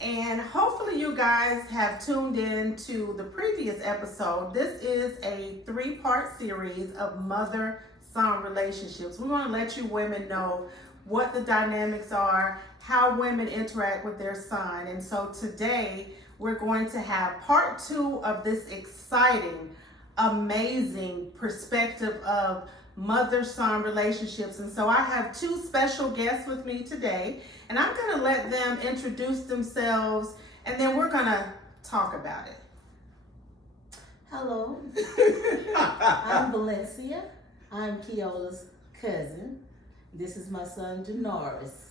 And hopefully you guys have tuned in to the previous episode. This is a 3-part series of mother-son relationships. We want to let you women know what the dynamics are, how women interact with their son. And so today we're going to have part 2 of this exciting, amazing perspective of mother-son relationships. And so I have 2 special guests with me today, and I'm going to let them introduce themselves, and then we're going to talk about it. Hello, I'm Valencia. I'm Keola's cousin. This is my son, Janaris.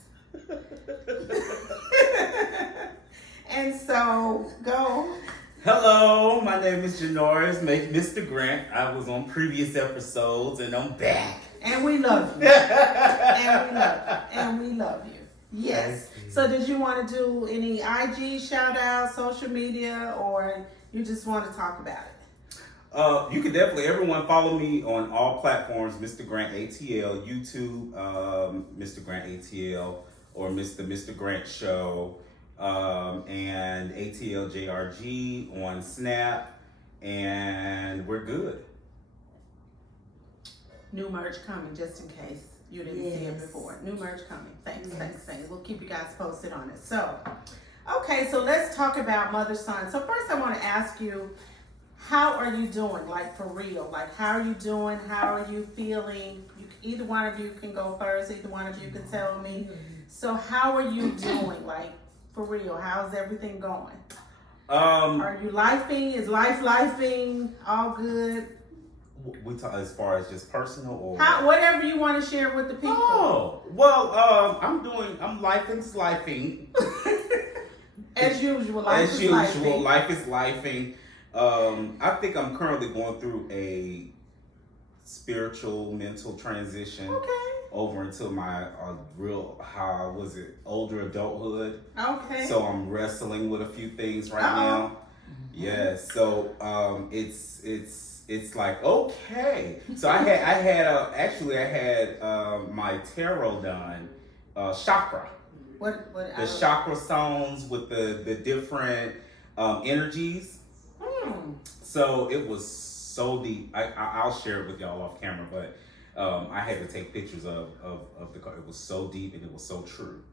And so, go. Hello, my name is Janaris, Mr. Grant. I was on previous episodes and I'm back. And we love you. And we love you. Yes. So did you want to do any IG shout outs, social media, or you just want to talk about it? You can definitely, everyone follow me on all platforms, Mr. Grant ATL, YouTube, Mr. Grant ATL, or Mr. Grant Show, and ATL JRG on Snap, and we're good. New merch coming, just in case you didn't see it before. New merch coming. Thanks. We'll keep you guys posted on it. So, okay, so let's talk about mother-son. So first I want to ask you, how are you doing? Like, for real. Like, how are you doing? How are you feeling? Either one of you can go first. Either one of you can tell me. So how are you doing? Like, for real, how's everything going? Are you lifing? Is life lifing? All good? We talk as far as just personal or whatever you want to share with the people. Oh, well, I'm lifing. As usual, life is lifing. I think I'm currently going through a spiritual, mental transition. Okay. Over into my older adulthood. Okay. So I'm wrestling with a few things right now. Yes. So it's like, okay. So I had my tarot done, chakra. What the chakra stones with the different energies. So it was so deep. I'll share it with y'all off camera, but I had to take pictures of the card. It was so deep and it was so true.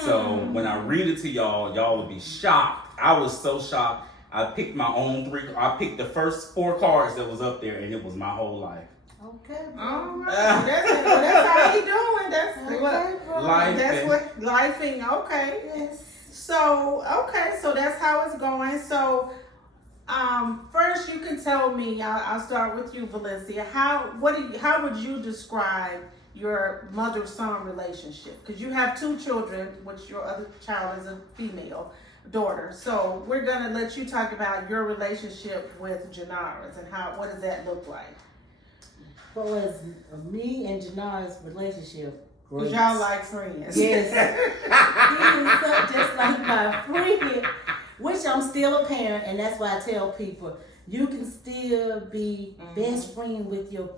So when I read it to y'all would be shocked. I was so shocked. I picked I picked the first 4 cards that was up there, and it was my whole life. Okay. All right. That's how you doing. That's what lifing. Okay. Yes. So that's how it's going. So first you can tell me. I'll start with you, Valencia. How would you describe your mother-son relationship? Because you have 2 children, which your other child is a female daughter. So we're gonna let you talk about your relationship with Janaris and what does that look like? What was me and Janaris' relationship? Because y'all like friends. Yes. He is so just like my friend, which I'm still a parent, and that's why I tell people you can still be best friend with your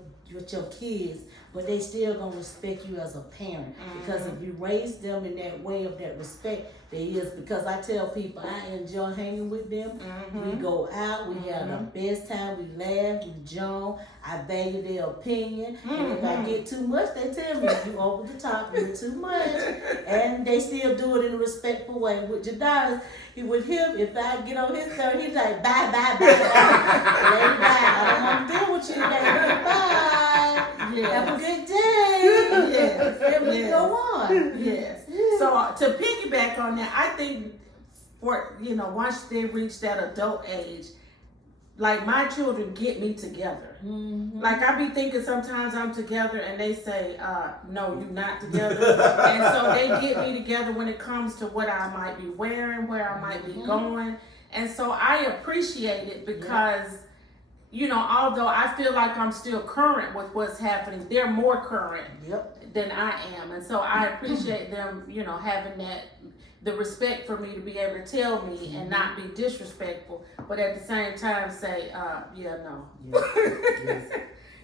kids, but they still gonna respect you as a parent. Because if you raise them in that way of that respect, because I tell people I enjoy hanging with them. We go out, we have the best time, we laugh, we joke, I value their opinion. And if I get too much, they tell me you over the top, you're too much. And they still do it in a respectful way. With Jadaris, with him, if I get on his turn, he's like, bye. Lady, bye. I don't want to deal with you today. Bye. Yes. Have a good day. Yes. And we go on. Yes. So to piggyback on that, I think once they reach that adult age, like my children get me together. Like I be thinking sometimes I'm together and they say, no, you're not together. And so they get me together when it comes to what I might be wearing, where I might be going. And so I appreciate it because, although I feel like I'm still current with what's happening, they're more current than I am. And so I appreciate them, having the respect for me to be able to tell me and not be disrespectful, but at the same time say, no.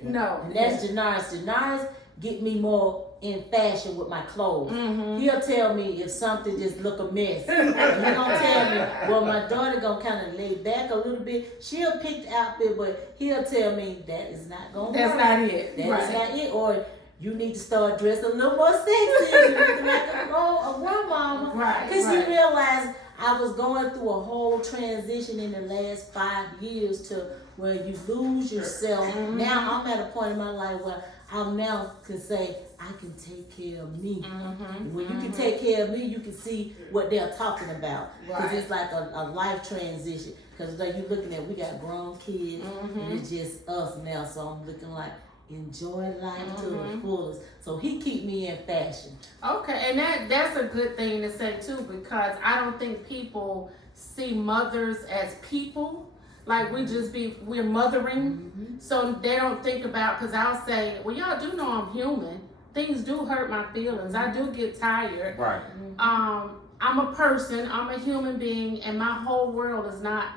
No. And that's Janaris. Janaris get me more in fashion with my clothes. Mm-hmm. He'll tell me if something just look a mess. And he gonna tell me, well, my daughter gonna kind of lay back a little bit. She'll pick the outfit, but he'll tell me that is not gonna That's work. not it. That Right. is not it. Or you need to start dressing a little more sexy. You look like a grandmama. Right. Because Right. you realize I was going through a whole transition in the last 5 years to where you lose yourself. Mhm. Now I'm at a point in my life where I now can say, I can take care of me. Mm-hmm. When you can take care of me, you can see what they're talking about. Because Right. it's like a life transition. Because like you're looking at, we got grown kids, and it's just us now. So I'm looking like, enjoy life to the fullest. So he keep me in fashion. Okay, and that's a good thing to say too, because I don't think people see mothers as people. Like we're mothering, so they don't think about, because I'll say, well, y'all do know I'm human. Things do hurt my feelings. I do get tired. Right. I'm a person, I'm a human being, and my whole world is not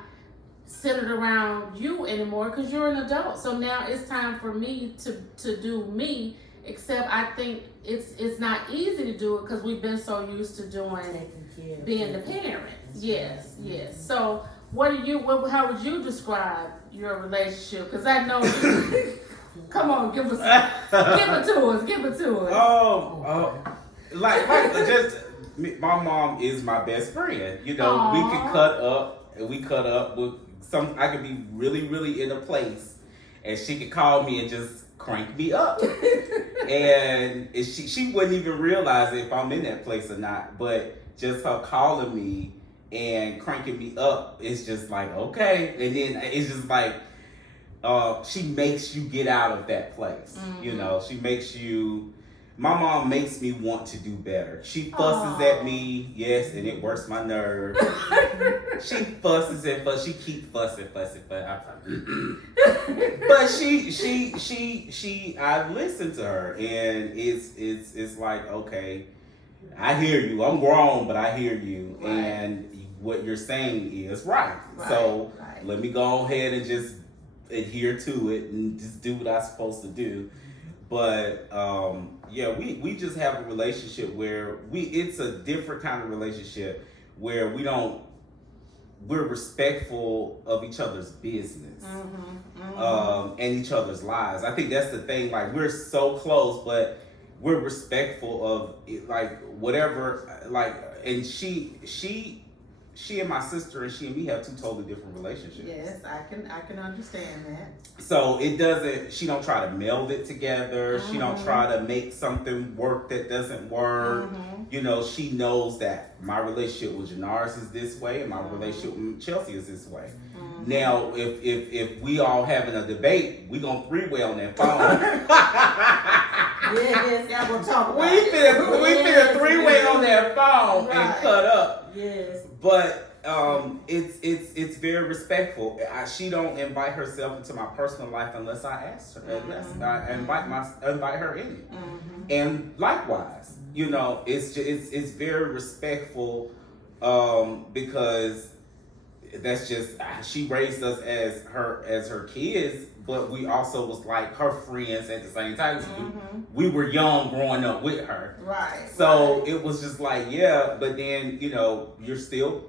centered around you anymore because you're an adult. So now it's time for me to do me, except I think it's not easy to do it because we've been so used to doing Taking care of being the people. parent. Yes, yes. So how would you describe your relationship? Because I know come on, give it to us. Like just my mom is my best friend. You know, Aww. we can cut up, and we cut up with some. I could be really, really in a place, and she could call me and just crank me up, and she wouldn't even realize if I'm in that place or not. But just her calling me and cranking me up, it's just like okay, and then it's just like. She makes you get out of that place. You know, she makes you. My mom makes me want to do better. She fusses at me, yes, and it works my nerve. She fusses and she keep fussing. But I listen to her, and it's like okay, I hear you. I'm grown, but I hear you, Right. and what you're saying is right. So let me go ahead and just adhere to it and just do what I'm supposed to do. But we just have a relationship where it's a different kind of relationship where we're respectful of each other's business and each other's lives. I think that's the thing, like we're so close, but we're respectful of it, like whatever, like, and she and my sister and she and me have two totally different relationships. Yes, I can understand that. So she don't try to meld it together. She don't try to make something work that doesn't work. You know, she knows that my relationship with Janaris is this way and my relationship with Chelsea is this way. Now, if we all having a debate, we gonna three-way on that phone. Yes, yeah, we'll talk about we finna three-way on that phone and cut up. Yes. But it's very respectful. She don't invite herself into my personal life unless I ask her. Unless I invite her in it. And likewise, you know, it's very respectful because that's just she raised us as her kids, but we also was like her friends at the same time. We were young growing up with her, right? So it was just like but then you know we're still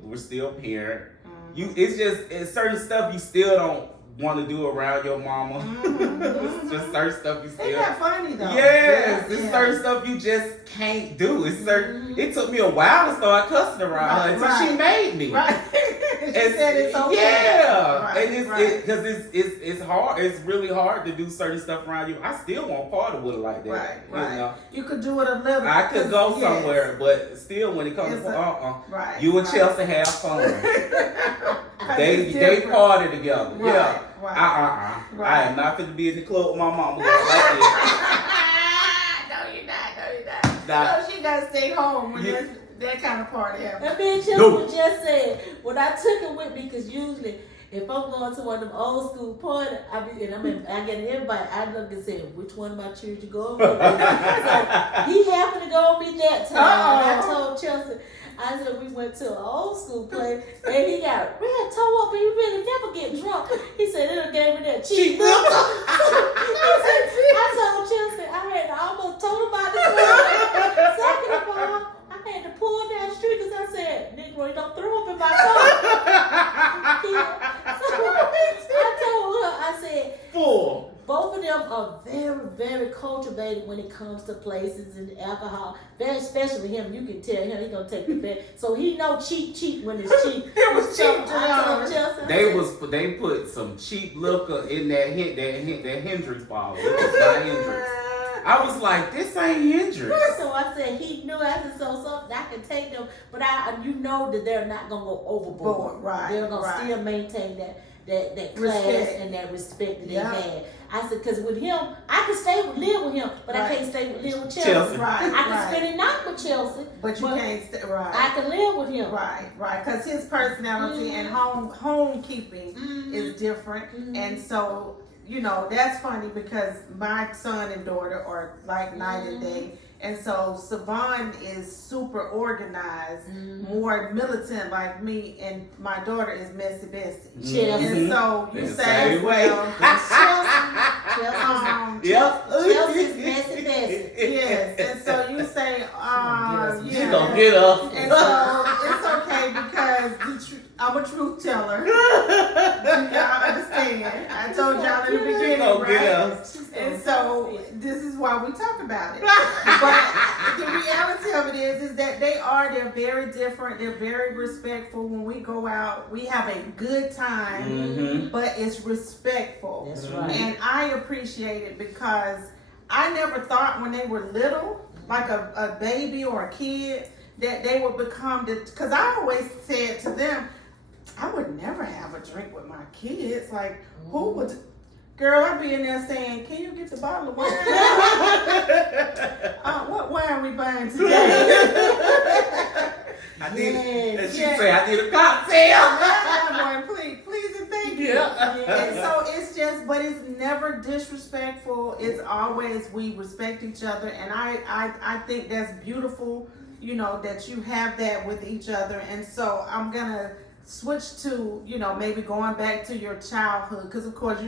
parent. It's certain stuff you still don't want to do around your mama. It's just certain stuff you still. Isn't that funny though? Yes, it's certain stuff you just can't do. It's certain. It took me a while to start cussing around her until she made me. Right. She said it's okay. Yeah, and because it's hard. It's really hard to do certain stuff around you. I still want part of it like that. Right. You know? You could do it a little. I could go somewhere, but still, when it comes to right. You and Chelsea have fun. They party together. Right. Yeah. Right. I am not fit to be in the club with my mama like that. No, you're not. No, she gotta stay home when that kind of party happens. And me and Chelsea just said, when I took it with me, because usually if I'm going to one of them old school parties, I get an invite, I look and say, which one of my children going with me? So he happened to go with me that time. And I told Chelsea, I said we went to an old school place and he got red toe up and he really never get drunk. He said it gave me that cheap look. I told Chelsea I had to almost told him about the car. Second of all, I had to pull down the street because I said, Negro, don't throw up in my car. So I told her, I said, Full. both of them are very, very cultivated when it comes to places and alcohol. Very, especially him, you can tell him he's gonna take the bet. So he know cheap when it's cheap. It was cheap to I told them. Chelsea, They put some cheap liquor in that Hendrix bottle. It was not Hendrix. I was like, this ain't Hendrix. So I said he knew. I said so I can take them, but you know that they're not gonna go overboard. Right, They're gonna right. still maintain that class Respect. and that respect that Yeah. they had. I said, because with him, I can live with him, but I Right. can't live with Chelsea. Chelsea. Right, I can right. spend a night with Chelsea, But you can't stay, right. I can live with him. Right, because his personality and homekeeping is different. And so, that's funny because my son and daughter are like night and day. And so Savon is super organized, more militant like me, and my daughter is messy Bessie. Chelsea. And so you The say, same way. Chelsea's messy Bessie. yes. And so you say, She yeah. gonna get up. And so it's okay because I'm a truth teller. Y'all understand? I told y'all in the beginning, Gonna get right? up. And so this is why we talk about it. But the reality of it is that they're very different. They're very respectful. When we go out, we have a good time, but it's respectful. That's right. And I appreciate it because I never thought when they were little, like a baby or a kid, that they would become because I always said to them, I would never have a drink with my kids. Like, who would? Girl, I'd be in there saying, can you get the bottle of wine? What wine are we buying today? I need, and she Yes. say, I need a cocktail. Boy, please and thank you. Yeah. And so it's just, but it's never disrespectful. It's always we respect each other, and I think that's beautiful. That you have that with each other, and so I'm gonna switch to maybe going back to your childhood, because of course I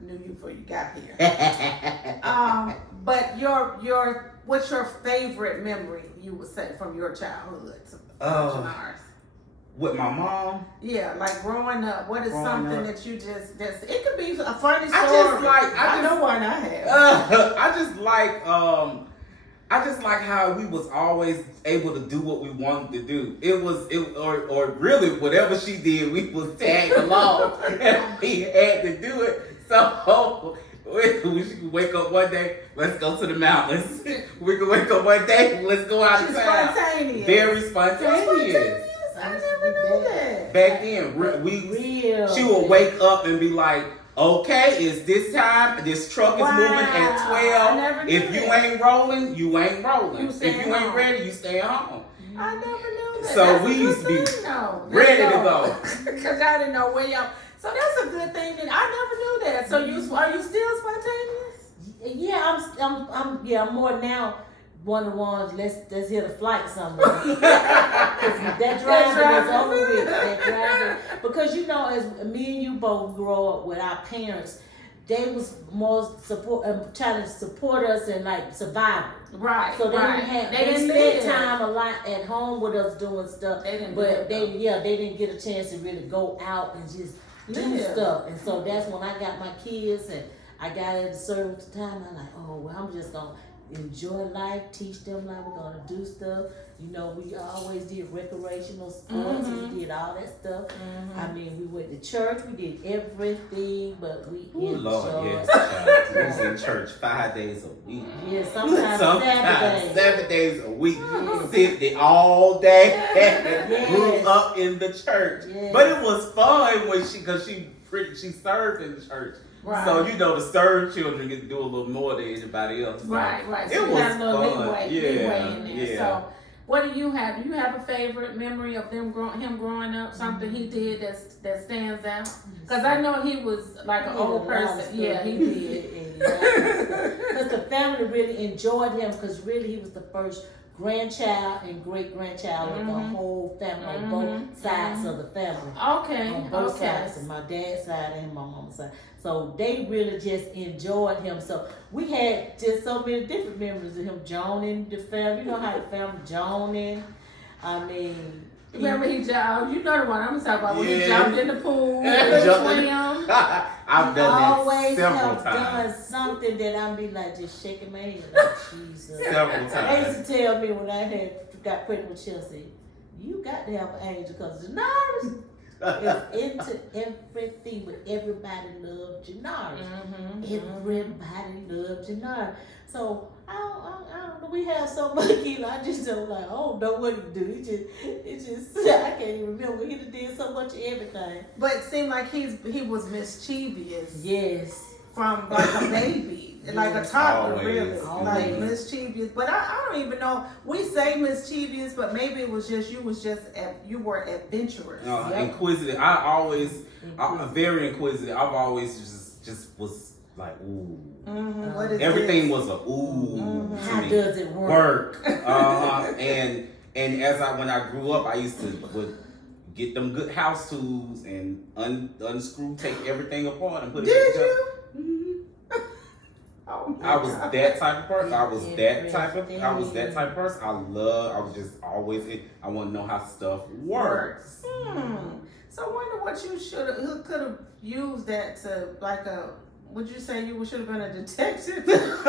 knew you before you got here. But what's your favorite memory you would say from your childhood? With my mom. Yeah, like growing up. What is Growing something up. that you it could be a funny story. I know one I have. I just like how we was always able to do what we wanted to do. Or really whatever she did, we was tagged along and we had to do it. So we could wake up one day, let's go to the mountains. We could wake up one day, let's go out of She's town. spontaneous. Very spontaneous. I never knew that. Back then, she would wake up and be like, okay, it's this time. This truck is moving at 12. I never knew If you that. ain't rolling, you ain't rolling. You If staying you ain't home. ready, you stay home. I never knew that. So That's we a good used to be thing, though. ready to go. Because I didn't know where y'all. So that's a good thing that I never knew that. So are you still spontaneous? Yeah, I'm more now one of the ones. Let's hit a flight somewhere. 'Cause that driving is over with. That driving, because as me and you both grow up with our parents, they was more trying to support us and like survival. Right. So they right. didn't have. They didn't spent live. time a lot at home with us doing stuff. They didn't but live, they didn't get a chance to really go out and just do Live. stuff. And so that's when I got my kids and I got at a certain time. I'm like, oh well, I'm just gonna enjoy life, teach them like we're gonna do stuff. We always did recreational sports and we did all that stuff. I mean, we went to church, we did everything, but we enjoyed. Lord, yes, child. We was in church 5 days a week. Yeah, sometimes Saturdays. 7 days a week. Sitting all day. Yes. Grew up in the church. Yes. But it was fun when because she served in the church. Right. So the served children get to do a little more than anybody else. So Right. It So you was have a little fun. leeway in there. Yeah. So what do you have? Do you have a favorite memory of him growing up? Something he did that stands out? Because I know he was like an old person. Yeah, he did. Because the family really enjoyed him because really he was the first grandchild and great grandchild of the whole family on both sides of the family. Okay. On both sides, on my dad's side and my mama's side. So they really just enjoyed him. So we had just so many different memories of him joining the family. You know how the family joining. I mean, remember he jumped. You know the one I'm talking about. When he jumped in the pool, I've done that always several have times. done something that I'm be like just shaking my head like Jesus. Several They times. used to tell me when I got pregnant with Chelsea, you got to have an angel because Janari's is into everything, but everybody loves Janari. Everybody loves Janari. So I don't know. We have so much Keola. I just don't like. I don't know what he do. It just I can't even remember. He did so much of everything. But it seemed like he was mischievous. Yes. From like a baby, like a toddler, Always. really, Always. like mischievous. But I don't even know. We say mischievous, but maybe it was just you were adventurous. Inquisitive. I'm very inquisitive. I've always just was like, ooh. What is Everything this? was a ooh. to How me. does it work? And as when I grew up, I used to would get them good house tools and unscrew, take everything apart and put it Did together. you? Oh my I was God. that type of person. I was that type of Everything. person. I was just always I want to know how stuff works. So I wonder what you could have used that to like a. Would you say you should have been a detective? Not.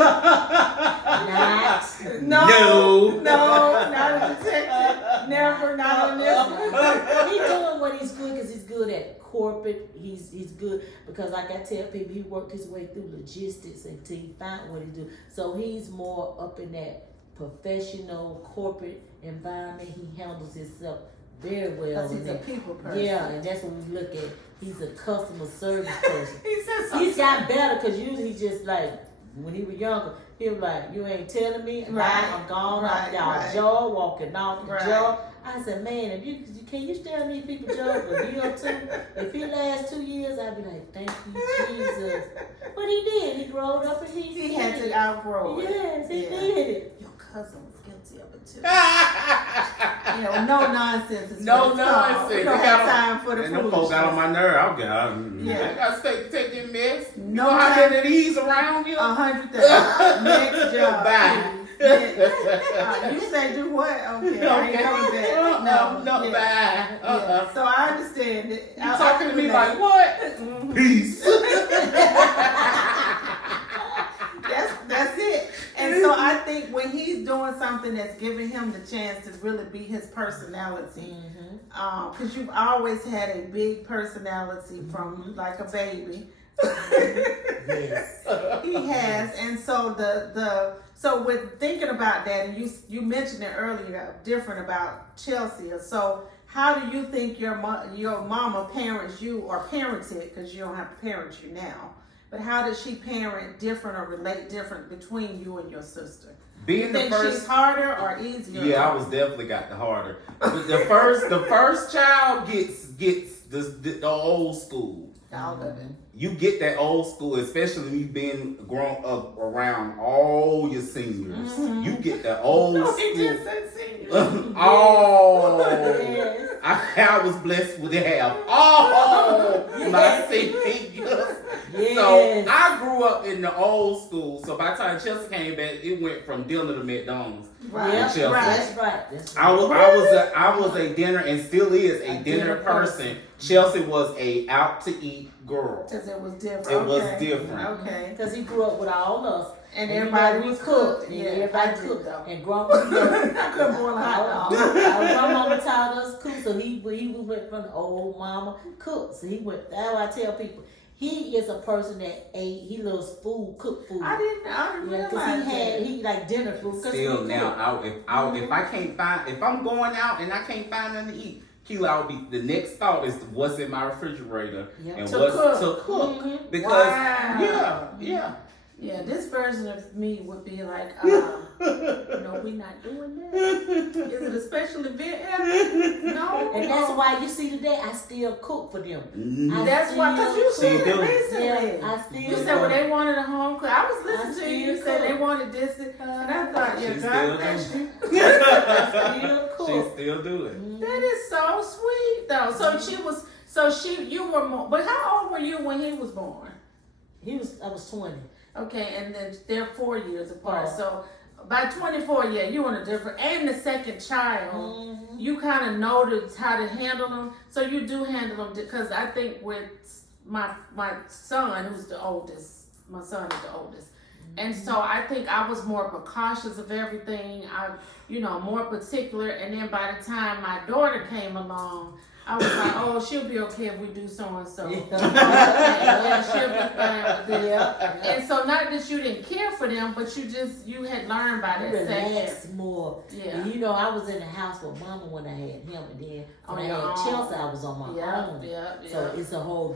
No, not a detective. Never, not on this one. He's doing what he's good because he's good at corporate. He's good because like I tell people, he worked his way through logistics until he found what he do. So he's more up in that professional corporate environment. He handles himself very well. Because he's a people person. Yeah, and that's what we look at. He's a customer service person. He said something. He's got better because usually he just like when he was younger, he was like, "You ain't telling me, Right. I'm gone off Right, y'all right. jaw, walking off the Right. jaw." I said, "Man, if you can you stay on these people's jaw for a year or two? If he lasts 2 years, I'd be like, thank you, Jesus." But he did. He growed up and He had to outgrow it. Yes, he Yeah. did. Your cousin was guilty of it too. No nonsense. Is No what it's called. nonsense. We don't have time for the And them folks got on foolishness. my nerve. Yeah. I got to take this mess. No You know how time. many of these around you? 100,000. Next job. Bye. Please. You say do what? Okay. I ain't coming back. No, Yeah. bye. Yeah. So I understand it. You talking to me like what? Peace. That's it. And so I think when he's doing something that's giving him the chance to really be his personality, because you've always had a big personality from like a baby. Yes. He has, and so so with thinking about that, and you mentioned it earlier, different about Chelsea. So how do you think your mama parents you or parented? Because you don't have to parent you now. But how does she parent different or relate different between you and your sister? Being You the think first, she's harder or easier? yeah, I was definitely got the harder. But the first child gets the old school. All of it. You get that old school, especially when you've been grown up around all your seniors. You get the old No, he school. did say senior. Yes. I was blessed with to have all my seniors. Yes. So I grew up in the old school. So by the time Chelsea came back, it went from dinner to McDonald's. Right. Yeah, Chelsea. that's right. That's right. I was a dinner and still is a dinner person. Chelsea was a out to eat girl. Because it was different. It was Okay. different. Okay. Because he grew up with all of us. And you everybody know, we was cooked. cooked. And Yeah, everybody I did, cooked. though. And grandma, I couldn't boil a hot dog. our grandmama taught us cook. So he went from the old mama cook. So he went, that's why I tell people, he is a person that ate, he loves food, cooked food. I didn't Yeah, realize because he like dinner food. Still now, if I can't find, if I'm going out and I can't find nothing to eat, Keola, I'll be the next thought is what's in my refrigerator Yep. and To what's cook. to cook Mhm. because Wow. yeah. Yeah, this version of me would be like, no, we're not doing that. Is it a special event? No. And that's why you see today, I still cook for them. That's why, because you said it recently. Yeah, I still You said when they wanted a home cook. I was listening to you. You said they wanted this. And I thought, yeah, God bless you. I still cook. She still do it. That is so sweet, though. You were more, but how old were you when he was born? I was 20. Okay, and then they're 4 years apart. Oh. So by 24, yeah, you on a different, and the second child, you kind of noticed how to handle them. So you do handle them, because I think with my son, who's the oldest, my son is the oldest. And so I think I was more precautious of everything. More particular. And then by the time my daughter came along, I was like, oh, she'll be okay if we do so and so. Yeah, she'll be fine with this. Yeah. And so not that you didn't care for them, but you had learned by that relax more. Yeah. And I was in the house with Mama when I had him, and then when I had Chelsea, I was on my own. Yeah. So it's a whole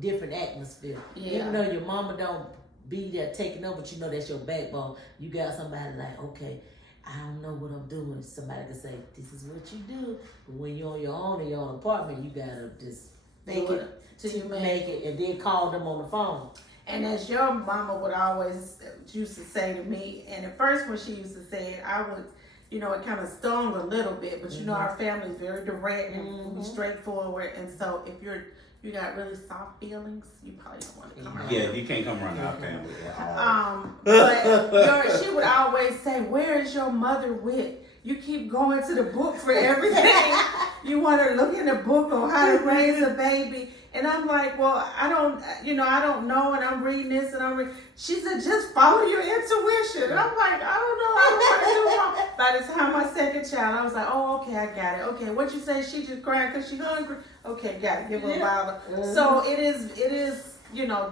different atmosphere. Yeah. Even though your mama don't be there taking over, but that's your backbone. You got somebody like, okay, I don't know what I'm doing. Somebody can say, this is what you do. But when you're on your own in your own apartment, you gotta just make it and then call them on the phone. And as your mama would always used to say to me, and at first when she used to say it, I would, it kind of stung a little bit, but our family is very direct and straightforward. And so if you got really soft feelings, you probably don't want to come around. Yeah, you can't come around our family. But she would always say, where is your mother with? You keep going to the book for everything. You want to look in the book on how to raise a baby. And I'm like, well, I don't know, and I'm reading this, and she said, just follow your intuition. And I'm like, I don't know, I don't want to do wrong. By the time my second child, I was like, oh, okay, I got it. Okay, what you say? She just crying because she hungry? Okay, got it. Give her a bottle. So it is,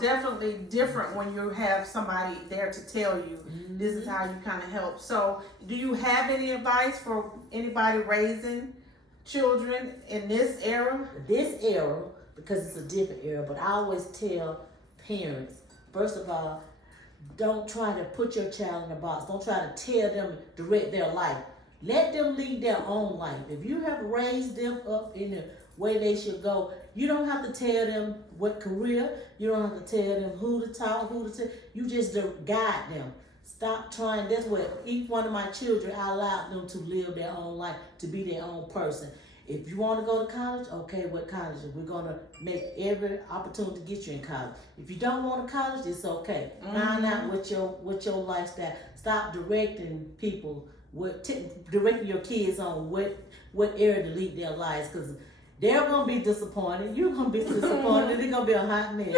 definitely different when you have somebody there to tell you this is how you kind of help. So do you have any advice for anybody raising children in this era? This era, because it's a different era, but I always tell parents, first of all, don't try to put your child in a box. Don't try to tell them, direct their life. Let them lead their own life. If you have raised them up in the way they should go, you don't have to tell them what career. You don't have to tell them who to talk, you just guide them. Stop trying. That's what each one of my children, I allowed them to live their own life, to be their own person. If you want to go to college, okay, what college? We're going to make every opportunity to get you in college. If you don't want to college, it's okay. Find out what your lifestyle. Stop directing people, directing your kids on what area to lead their lives, because they're going to be disappointed. You're going to be disappointed. They're going to be a hot mess.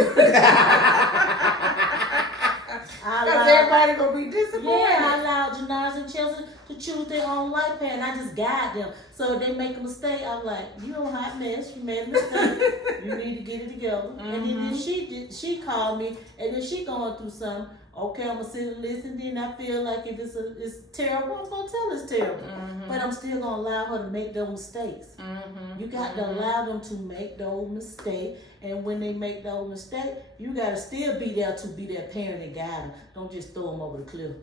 Because everybody going to be disappointed. Yeah, I allowed Janaz and Chelsea to choose their own life path, and I just guide them. So if they make a mistake, I'm like, you a hot mess, you made a mistake, you need to get it together. And then she called me, and then she going through something. Okay, I'm gonna sit and listen. Then I feel like if it's terrible, I'm gonna tell it's terrible. But I'm still gonna allow her to make those mistakes. You got to allow them to make those mistakes, and when they make those mistakes, you gotta still be there to be their parent and guide them. Don't just throw them over the cliff.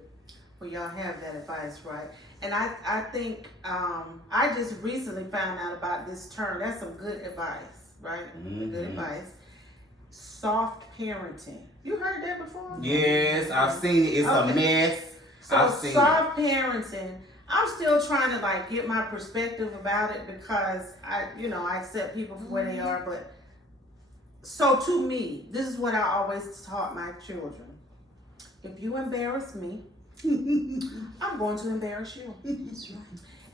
Well, y'all have that advice, right? And I think I just recently found out about this term. That's some good advice, right? Good advice. Soft parenting. You heard that before? Yes, I've seen it. It's a mess. So soft parenting. I'm still trying to get my perspective about it, because I accept people for where they are. But so to me, this is what I always taught my children. If you embarrass me, I'm going to embarrass you. That's right.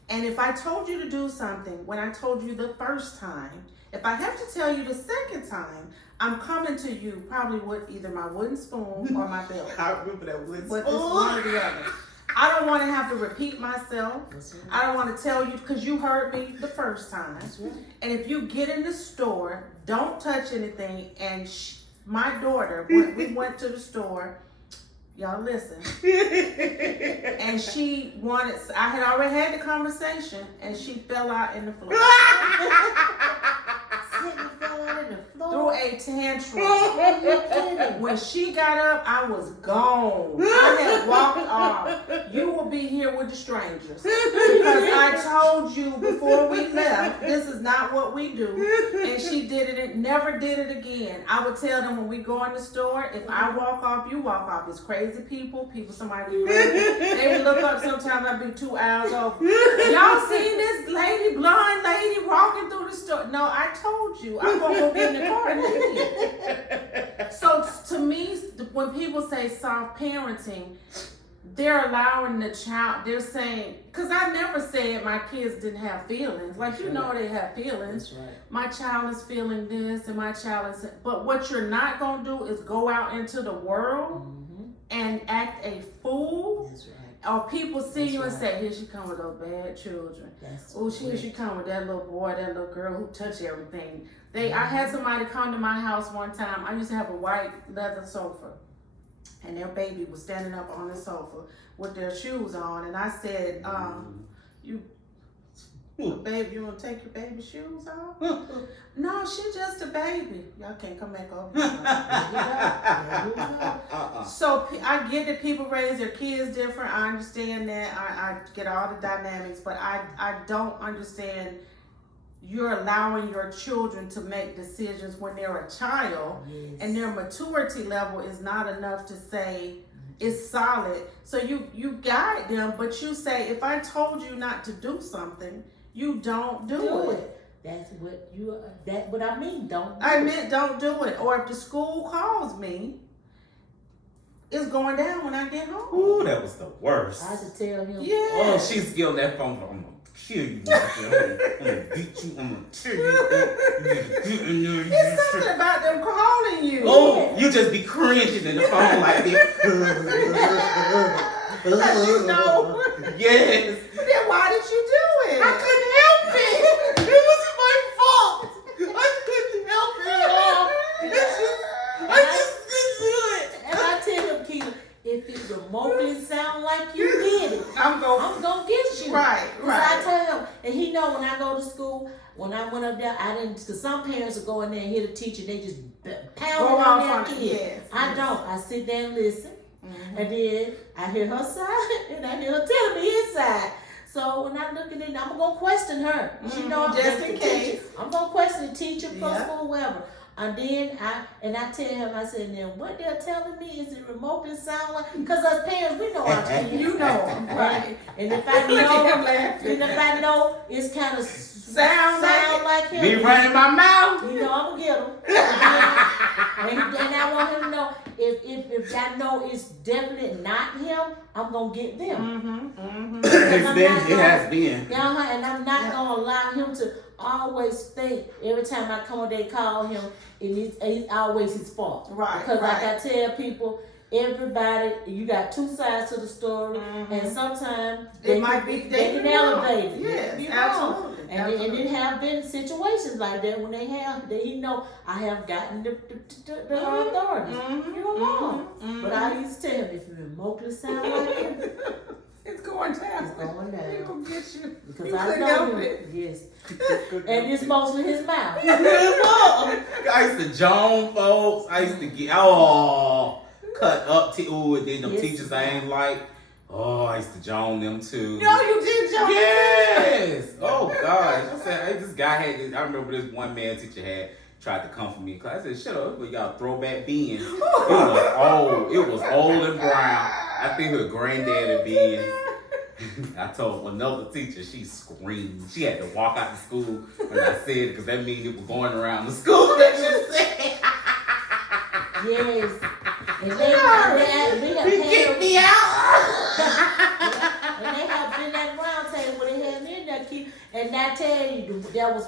And if I told you to do something, when I told you the first time, if I have to tell you the second time, I'm coming to you probably with either my wooden spoon or my belt. I remember that wooden spoon. But it's one or the other. I don't want to have to repeat myself. I don't want to tell you, because you heard me the first time. Right. And if you get in the store, don't touch anything. And my daughter, when we went to the store, y'all listen. And she wanted, I had already had the conversation, and she fell out in the floor. Threw a tantrum When she got up, I was gone. I had walked off. You will be here with the strangers. Because I told you before we left, this is not what we do. And she did it, never did it again. I would tell them when we go in the store, if I walk off, you walk off. It's crazy people, somebody be crazy. They would look up sometimes, I'd be 2 hours over. Y'all seen this lady, blonde lady walking through the store? No, I told you. I'm going to go get in the car and leave. So to me, when people say soft parenting, they're allowing the child, they're saying, because I never said my kids didn't have feelings. Like, you know they have feelings. That's right. My child is feeling this and my child is, but what you're not going to do is go out into the world and act a fool. That's right. Or people see you and say, here she come with those bad children. Oh, here she come with that little boy, that little girl who touch everything. I had somebody come to my house one time. I used to have a white leather sofa. And their baby was standing up on the sofa with their shoes on. And I said, baby, you want to take your baby's shoes off? No, she just a baby. Y'all can't come back over here. There you go. So I get that people raise their kids different. I understand that. I get all the dynamics. But I don't understand you're allowing your children to make decisions when they're a child. Yes. And their maturity level is not enough to say it's solid. So you guide them, but you say, if I told you not to do something, you don't do it. That's what I mean. Don't do it. Or if the school calls me, it's going down when I get home. Ooh, that was the worst. I should tell him. Yeah. Oh, she's getting that phone. I'm gonna kill you. I'm gonna beat you. I'm gonna kill you. It's something about them calling you. Oh, you just be cringing in the phone like this. Because you know. Yes. But then why did you do it? I couldn't help it. It wasn't my fault. I couldn't help it at all. I just didn't do it. And I tell him, Keola, if it remotely sound like you did it, I'm gonna get you. Right. I tell him, and he know when I go to school, when I went up there, I didn't, because some parents will go in there and hear the teacher, they just pound on their kid. Yes. I don't. I sit there and listen. And then I hear her side, and I hear her telling me his side. So when I look at it, I'm gonna question her. She know I'm just in case. I'm gonna question the teacher, principal, whoever. And then I tell him, I said, now what they're telling me is it remotely sound like? Because as parents, we know our kids. You know, right? And if I know, it's kind of sound like him. Me running my mouth. You know, I'm gonna get him. And I want him to know if I know it's definitely not him, I'm gonna get them. It has been. And I'm not gonna allow him to always think every time I come, they call him, and it's always his fault. Right. Because like I tell people, everybody, you got two sides to the story, and sometimes they can elevate it. Yes, absolutely. And it have been situations like that when he know I have gotten the authority. You're wrong. But I used to tell him, if you remotely sound like him, it's going down. It's going down. He's going to get you. Because you I know him. Yes. And it's mostly his mouth. I used to Joan folks. I used to get, cut up. And then them teachers I ain't like. Oh, I used to Joan them too. No, you did Joan. Yes. Oh, gosh. I said, this guy had this. I remember this one man teacher had tried to come for me. I said, shut up. We got throwback beans. It was old. It was old and brown. I think her granddaddy beans. I told another teacher, she screamed. She had to walk out to school when I said it because that means it was going around the school that you said. Yes. And they get me out. And they have been that round table where they had me in there, and I tell you, that was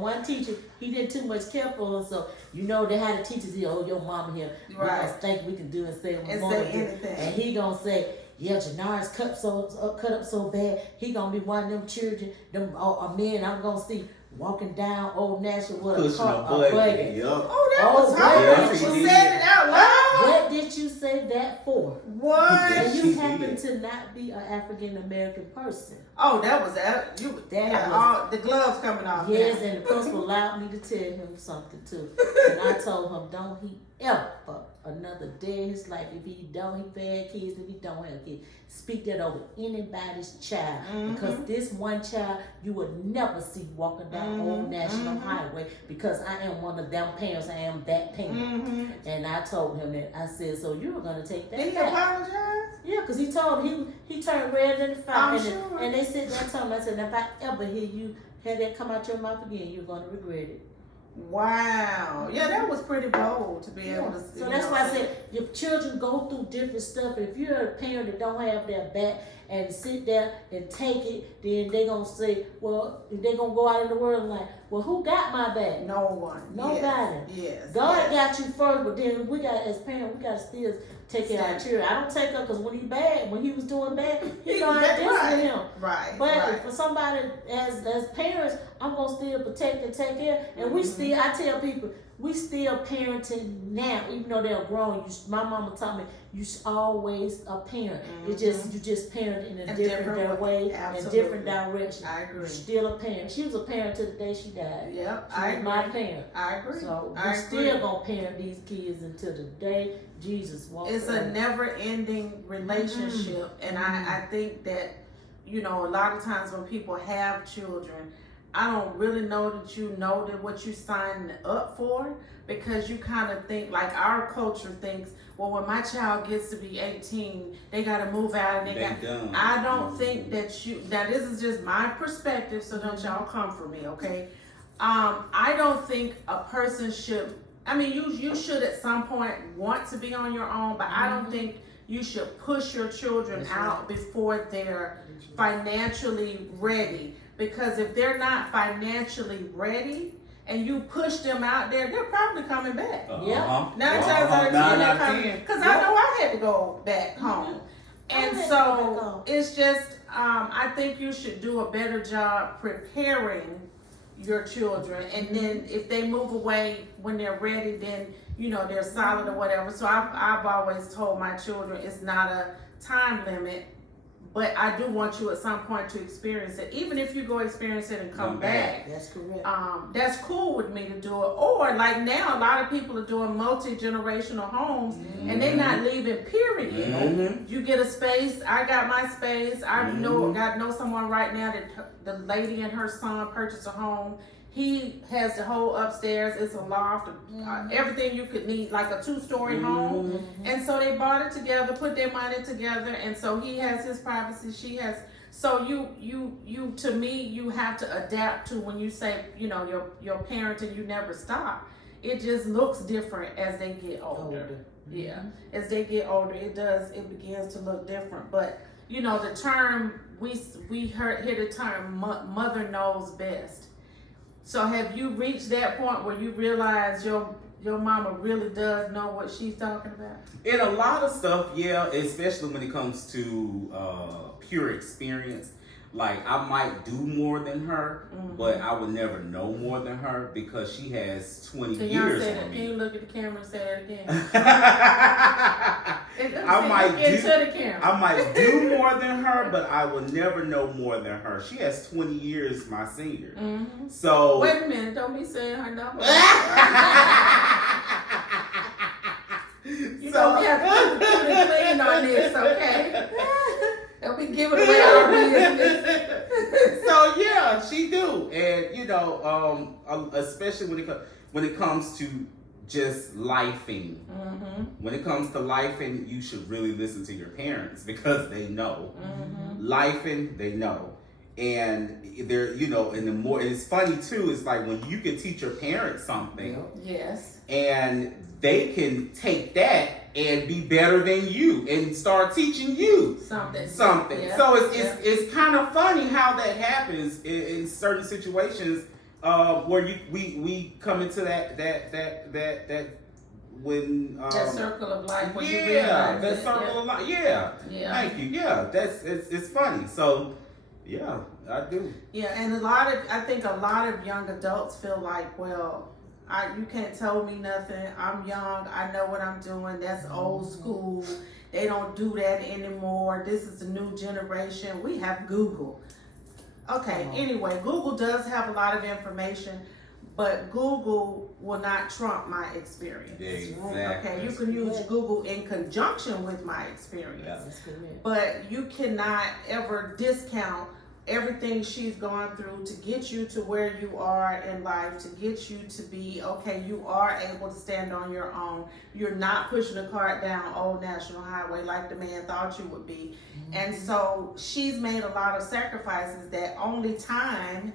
one teacher, he did too much care for him, so you know they had the teachers here, your mama here, we gonna think we can do and say what we want to do. And he gonna say, yeah, Janar's cut up so bad, he gonna be one of them children, them men I'm gonna see walking down Old National with a buggy. Oh, that was her. She said it out loud. What did you say that for? What? And you happen to not be an African American person. Oh, that was that. The gloves coming off. Yes, and the principal allowed me to tell him something too. And I told him, don't he ever another day in his life. If he had kids, if he don't have kids, speak that over anybody's child. Because this one child you would never see walking down Old National Highway, because I am one of them parents. I am that parent. And I told him that. I said, so you're going to take that Did he back. apologize? Yeah, because he told he turned red in the fire. I'm and, sure. and they said that to him. I said, if I ever hear you have that come out your mouth again, you're going to regret it. Wow. Yeah, that was pretty bold to be able to. So that's why I said, your children go through different stuff. If you're a parent that don't have their back and sit there and take it, then they're going to say, well, they're going to go out in the world and like, well, who got my back? No one. Nobody. Yes. God got you first, but then we got, as parents, we got to still take care of our children. I don't take her because when he was doing bad, he know I discipline him. Right. But for somebody as parents, I'm gonna still protect and take care. And we still, I tell people, we still parenting now, even though they're grown. My mama taught me you always a parent. It's just you just parent in a different way, in different direction. I agree. You're still a parent. She was a parent to the day she died. Yep, She was my parent. I agree. So we're still gonna parent these kids until the day Jesus walks. It's a never-ending relationship, and I think that, you know, a lot of times when people have children, I don't really know that you know that what you signed up for, because you kind of think, like our culture thinks, well, when my child gets to be 18, they got to move out and they got. Done. I don't think that now this is just my perspective, so don't y'all come for me, okay? I don't think a person should. I mean, you should at some point want to be on your own, but I don't think you should push your children out before they're financially ready. Because if they're not financially ready and you push them out there, they're probably coming back. 9 times out of 10, they're coming. Because I know I had to go back home. And so it's just, I think you should do a better job preparing your children, and then if they move away when they're ready, then you know they're solid or whatever. So I've always told my children it's not a time limit, but I do want you at some point to experience it. Even if you go experience it and come back, that's correct. That's cool with me to do it. Or like now, a lot of people are doing multi-generational homes, and they're not leaving. Period. You get a space. I got my space. I know someone right now that the lady and her son purchased a home. He has the whole upstairs. It's a loft, everything you could need, like a 2-story home. And so they bought it together, put their money together, and so he has his privacy. She has. So you to me, you have to adapt to when you say, you know, your parenting. You never stop. It just looks different as they get older. Yeah, as they get older, it begins to look different. But you know, the term we hear the term mother knows best. So have you reached that point where you realize your mama really does know what she's talking about? In a lot of stuff, yeah, especially when it comes to pure experience. Like, I might do more than her, but I would never know more than her because she has 20 years on me. Can you look at the camera and say that again? I might do more than her, but I will never know more than her. She has 20 years my senior. So wait a minute, don't be saying her number. You know we have to keep it clean on this, okay? Don't be giving away our business. So yeah, she do, and you know, especially when it comes to just lifing. When it comes to lifing, you should really listen to your parents because they know. Lifing, they know. And they're, you know, and the more, and it's funny too, it's like when you can teach your parents something. Yes. And they can take that and be better than you and start teaching you something. Yeah. So it's kind of funny how that happens in certain situations where we come into that when that circle of life. When you realize that it, circle of life. Yeah. Thank you. Yeah, it's funny. So yeah, I do. Yeah, and I think a lot of young adults feel like, well, you can't tell me nothing. I'm young. I know what I'm doing. That's old school. They don't do that anymore. This is the new generation. We have Google. Okay, anyway, Google does have a lot of information, but Google will not trump my experience. Exactly. Okay, you can use Google in conjunction with my experience, That's correct. but you cannot ever discount everything she's gone through to get you to where you are in life, to get you to be, okay, you are able to stand on your own. You're not pushing a cart down Old National Highway like the man thought you would be. And so she's made a lot of sacrifices that only time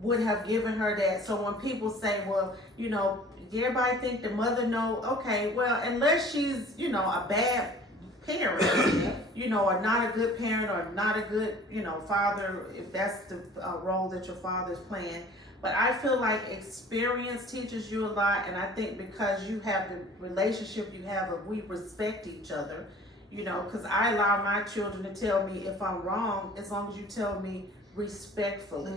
would have given her that. So when people say, well, you know, everybody think the mother know, okay, well, unless she's, you know, a bad parent, you know, or not a good parent, or not a good, you know, father, if that's the role that your father's playing. But I feel like experience teaches you a lot, and I think because you have the relationship you have of we respect each other, you know, because I allow my children to tell me if I'm wrong, as long as you tell me respectfully.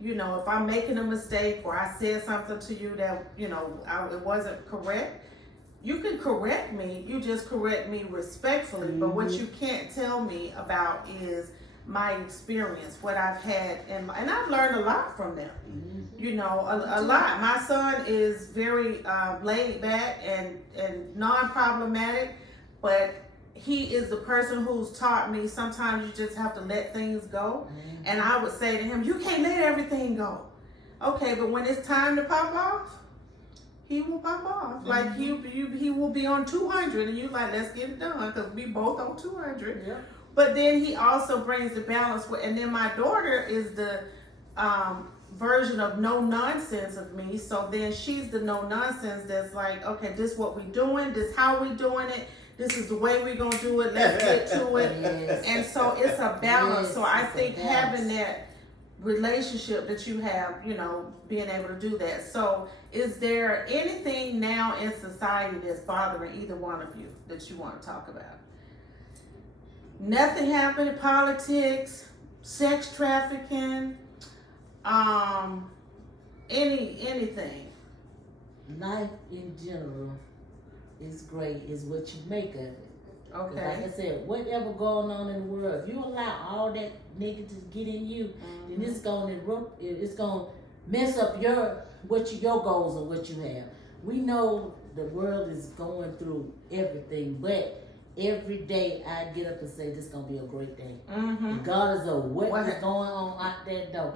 You know, if I'm making a mistake or I said something to you that, you know, it wasn't correct, you can correct me, you just correct me respectfully. But what you can't tell me about is my experience, what I've had, and I've learned a lot from them. You know, a lot. My son is very laid back and non-problematic, but he is the person who's taught me sometimes you just have to let things go. And I would say to him, you can't let everything go. Okay, but when it's time to pop off, he will pop off. Like he will be on 200 and you like, let's get it done, because we both on 200. Yeah. But then he also brings the balance with, and then my daughter is the version of no nonsense of me. So then she's the no nonsense that's like, okay, this what we doing, this how we doing it, this is the way we gonna do it, let's get to it. Yes. And so it's a balance. Yes, So I it's a think balance. having that relationship that you have, you know, being able to do that. So is there anything now in society that's bothering either one of you that you want to talk about? Nothing happened, politics, sex trafficking, anything. Life in general is great, is what you make of it. 'Cause Okay. like I said, whatever going on in the world, if you allow all that negative to get in you, then it's gonna mess up your goals and what you have. We know the world is going through everything, but every day I get up and say this is gonna be a great day. Regardless of what is going on out there though,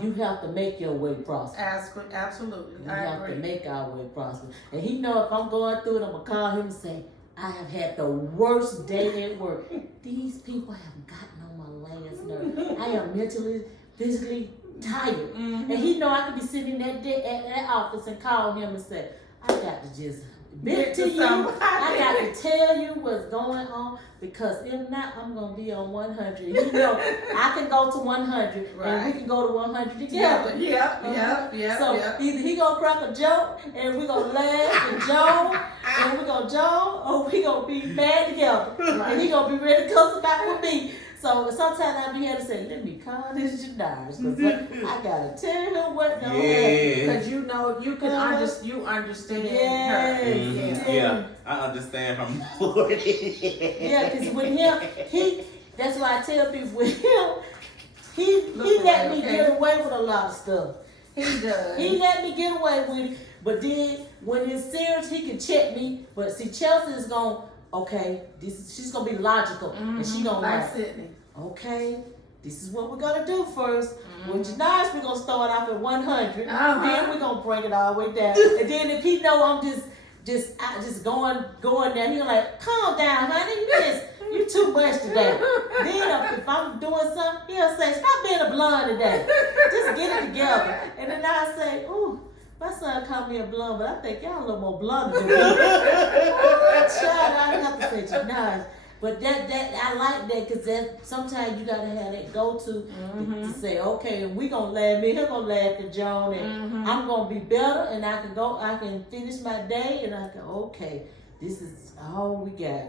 you have to make your way prosperous. Absolutely. We I have agree. to make our way prosperous. And he know if I'm going through it, I'm gonna call him and say, I have had the worst day at work. These people have gotten on my last nerve. I am mentally, physically tired. And he know I could be sitting that day at that office and call him and say, I got to just vent to you. I got to tell you what's going on, because if not, I'm going to be on 100. And you know, I can go to 100 and we can go to 100 together. Yeah. So either he gonna crack a joke and we gonna laugh and joke and we gonna joke, or we gonna be mad together and he gonna be ready to cuss about with me. So sometimes I be here to say, let me calm this Janage, because I gotta tell him what no Because you know you can you understand her. Yeah, I understand her more. Yeah, because with him, that's why I tell people with him, he let me get away with a lot of stuff. He does. He let me get away with it, but then when it's serious, he can check me. But see, Chelsea is going, okay, she's gonna be logical, and she gonna like like, Sydney. okay, this is what we're gonna do first. With Janage, we're gonna start off at 100, then we're gonna bring it all the way down, and then if he know I'm just going there, he'll like, calm down, honey, you too much today. Then if I'm doing something, he'll say, stop being a blonde today. Just get it together. And then I say, ooh, my son called me a blonde, but I think y'all a little more blonde than me. Child, I have to say Janage. But that I like that, because that sometimes you gotta have that go-to to say, okay, we gonna laugh, me, he'll gonna laugh at Joan, and I'm gonna be better, and I can finish my day, and I can, okay, this is all we got.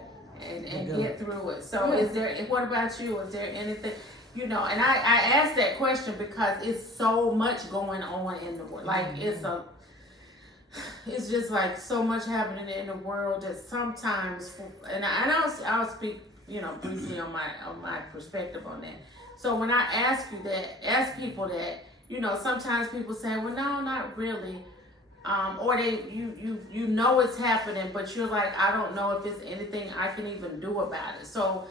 And get through it. So what about you? Is there anything, you know, and I asked that question because it's so much going on in the world. Like it's just like so much happening in the world that sometimes, and I'll speak, you know, briefly on my perspective on that. So when I ask people that, sometimes people say, well, no, not really. Or you know it's happening, but you're like, I don't know if there's anything I can even do about it. So,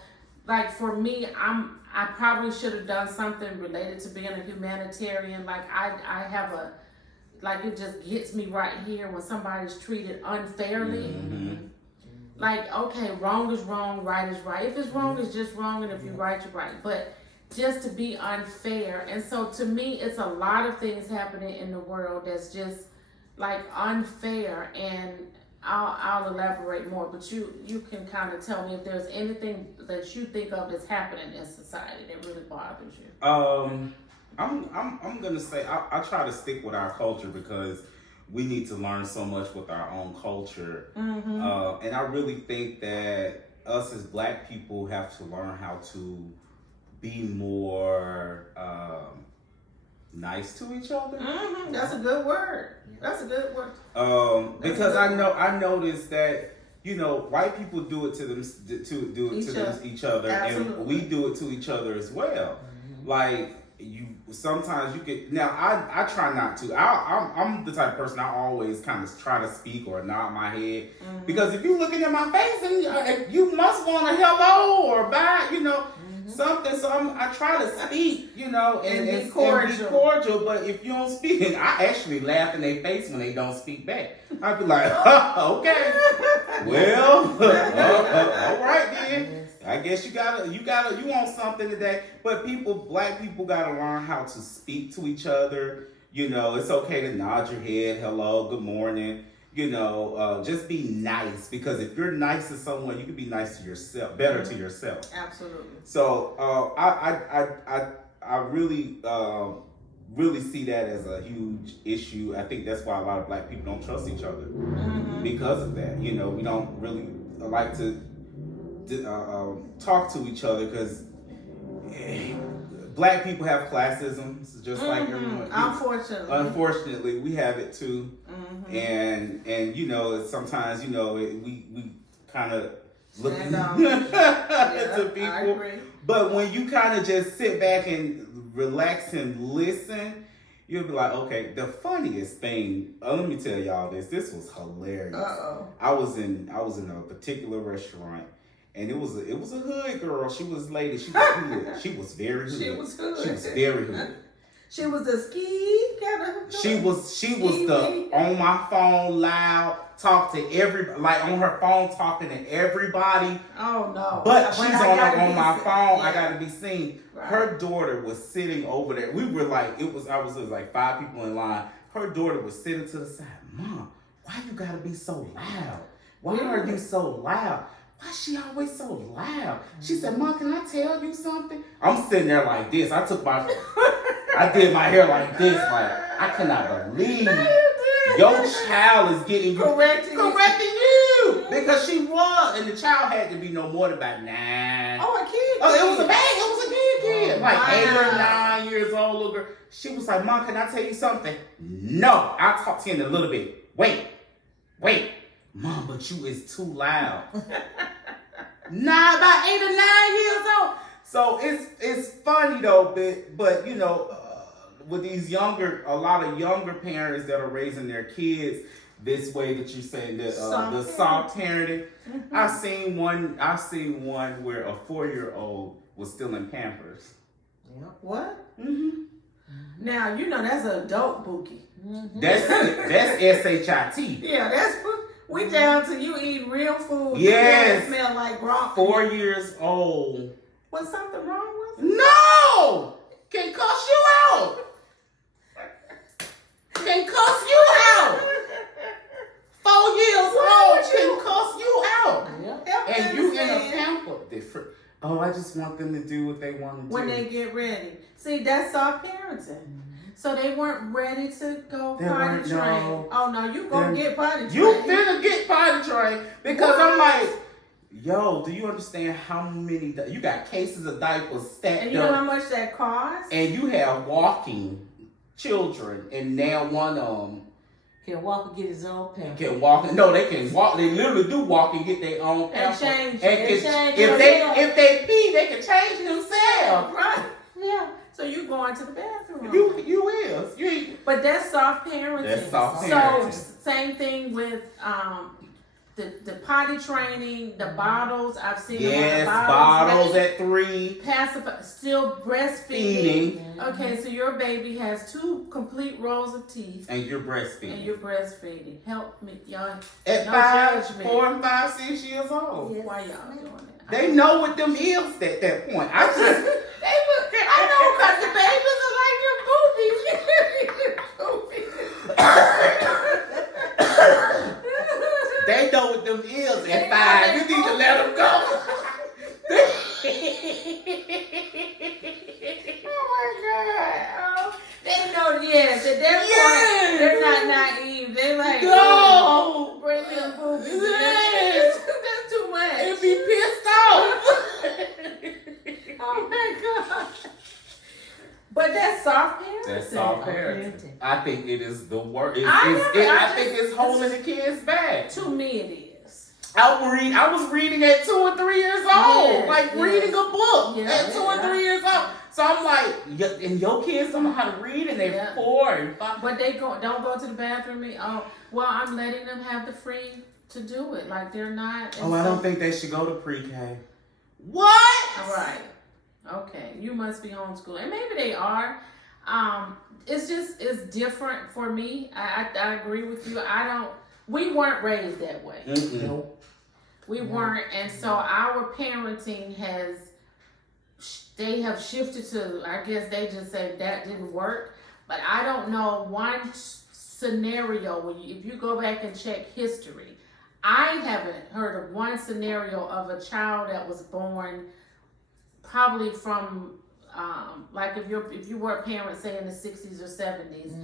like for me, I probably should have done something related to being a humanitarian. Like I have like it just gets me right here when somebody's treated unfairly. Mm-hmm. Like, okay, wrong is wrong, right is right. If it's wrong, it's just wrong, and if you're right, you're right. But just to be unfair. And so to me, it's a lot of things happening in the world that's just like unfair, and I'll elaborate more, but you can kind of tell me if there's anything that you think of that's happening in society that really bothers you. I'm gonna say I try to stick with our culture because we need to learn so much with our own culture, and I really think that us as Black people have to learn how to be more nice to each other. That's a good word. That's a good word. Because I noticed that white people do it to them each other, Absolutely. and we do it to each other as well. Like sometimes you get. Now I try not to. I'm the type of person I always kind of try to speak or nod my head because if you looking at my face and you must want a hello or bye, something. So I try to speak, and be cordial. But if you don't speak, and I actually laugh in their face when they don't speak back. I'd be like, okay, well, all right then. I guess you want something today. But Black people gotta learn how to speak to each other. It's okay to nod your head, hello, good morning. Just be nice, because if you're nice to someone, you can be nice to yourself, better to yourself. Absolutely. So I really really see that as a huge issue. I think that's why a lot of Black people don't trust each other because of that. We don't really like to talk to each other because Black people have classism, just like everyone. Unfortunately, we have it too. And sometimes we kind of look to people. But when you kind of just sit back and relax and listen, you'll be like, okay. The funniest thing, let me tell y'all this. This was hilarious. I was in a particular restaurant. And it was a hood girl. She was lady. She was hood. She was very hood. She was hood. She was very hood. She was the ski kind of. She was the on my phone loud, talk to everybody, like on her phone talking to everybody. Oh no! But she's on my phone. Yeah. I gotta be seen. Right. Her daughter was sitting over there. We were like, it was like 5 people in line. Her daughter was sitting to the side. Mom, why you gotta be so loud? Why are you so loud? Why she always so loud? She said, Mom, can I tell you something? I'm sitting there like this. I did my hair like this. Like, I cannot believe your child is getting correcting you. Because she was. And the child had to be no more than about 9. Oh, a kid. Oh, it was a kid. Like 8 or 9 years old little girl. She was like, Mom, can I tell you something? No. I'll talk to you in a little bit. Wait. Mom, but you is too loud. Nah, about 8 or 9 years old. So it's funny though, but with these a lot of younger parents that are raising their kids this way that you're saying the soft parenting. I've seen one where a 4-year-old was still in Pampers. Yeah. What? Now that's an adult bookie. That's SHIT. Yeah, that's. We down to you eating real food. Yes. You smell like broccoli. 4 years old. Was something wrong with it? No! Can cuss you out. Can cuss you out. 4 years old can cuss you out. Yeah. And you in a pamper. Oh, I just want them to do what they want to do. When they get ready. See, that's soft parenting. So they weren't ready to go potty train. No. Oh no, you gonna get potty trained. You finna get potty trained because I'm like, yo, do you understand how many you got cases of diapers stacked up? And you know how much that costs? And you have walking children, and now one of them can walk and get his own pamper. Can walk. No, they can walk. They literally do walk and get their own pamper. And change. If they pee, they can change themselves. Right. Yeah. So you going to the bathroom. You is. You ain't. But that's soft parenting. That's soft parenting. So same thing with the potty training, the bottles. I've seen them on the bottles at 3. Still breastfeeding. Okay, so your baby has 2 complete rows of teeth. And you're breastfeeding. Help me, y'all. At No 5, judgment. 4, and 5, 6 years old. Yes. Why y'all doing it? They know what them is at that point. I know because the babies are like your boobies. They know what them is at 5. You need to let them go. Oh my God. Oh, they know, yes. At that point, they're not naive. They're like, No. bring me a boobies. Yes. That's too much. And be pissed off. Oh my God. But that's soft parenting. That's soft parenting. I think it is the worst. I think it's holding the kids back. To me, it is. I was reading at 2 or 3 years old, reading a book at 2 or 3 years old. So I'm like, and your kids don't know how to read, and they're 4 and 5. But they don't go to the bathroom. Well, I'm letting them have the free to do it. Like they're not. Oh, I don't think they should go to pre-K. What? All right. Okay, you must be homeschooled, and maybe they are. It's different for me. I agree with you. We weren't raised that way. Nope. We weren't, and so our parenting they have shifted to. I guess they just say that didn't work, but I don't know one scenario if you go back and check history. I haven't heard of one scenario of a child that was born. Probably from if you were a parent, say in the 60s or 70s,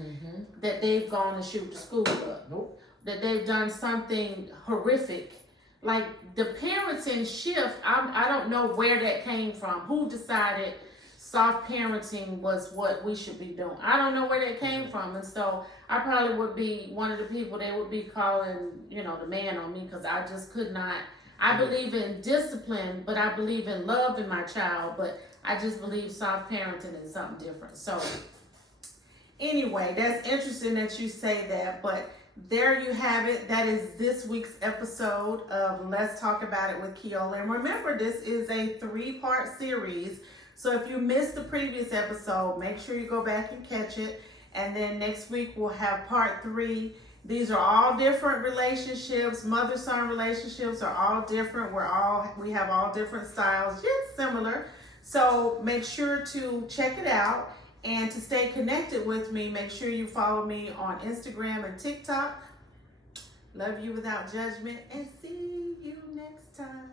that they've gone and shoot the school up. Nope. That they've done something horrific. Like the parenting shift, I don't know where that came from. Who decided soft parenting was what we should be doing? I don't know where that came from, and so I probably would be one of the people they would be calling, the man on me because I just could not. I believe in discipline, but I believe in love in my child, but I just believe soft parenting is something different. So anyway, that's interesting that you say that, but there you have it. That is this week's episode of Let's Talk About It with Keola. And remember, this is a 3-part series. So if you missed the previous episode, make sure you go back and catch it. And then next week we'll have part 3. These are all different relationships. Mother-son relationships are all different. We have all different styles, yet similar. So make sure to check it out. And to stay connected with me, make sure you follow me on Instagram and TikTok. Love you without judgment, and see you next time.